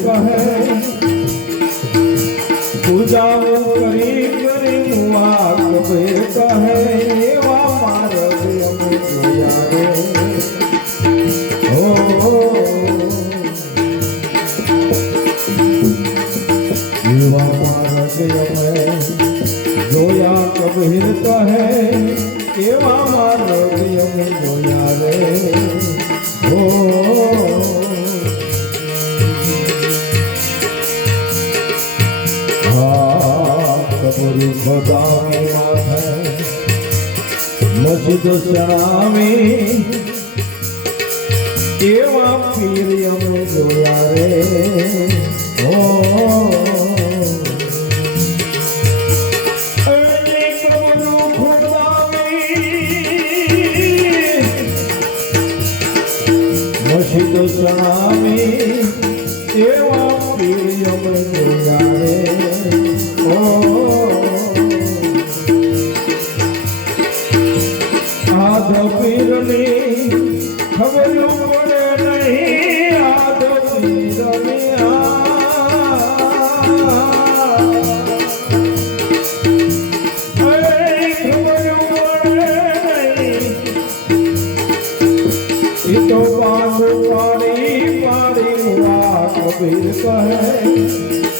કબીર કહે પૂજાઓ કરી કરી કુંવા કબીર કહે એવા માર્ગ અમે જોયા રે હો એવા માર્ગ અમે જોયા કબીર કહે એવા માર્ગ અમે જોયા રે ઓ હા કબૂર બદામી માથે મસ્જિદ શ્યામી એવા પીર અમે જોયા. રે ઓ શ્યામી એવા પીર અમે પાડી મુરા કબીર કહે.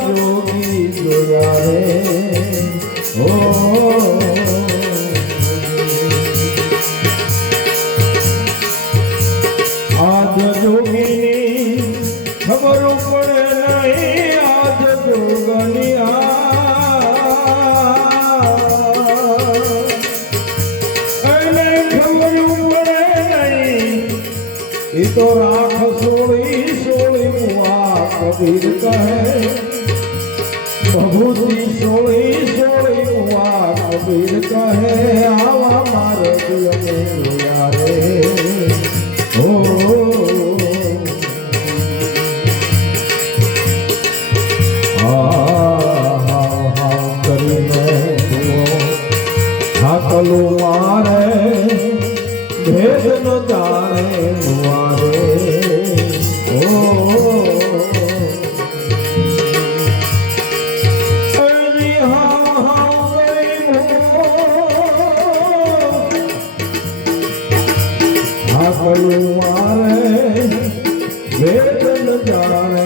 જોડી જોયા રે ઓ આજ જોગીની ખબર પડે નહીં આજ જોગની નહીં એ તો રાખ સોળી સોળી મુવા કબીર કહે. પ્રભુજી સોળી સોળી મુવા કબીર કહે. આવા મારે રે. ઓ ભણવા રે વેદન જાણે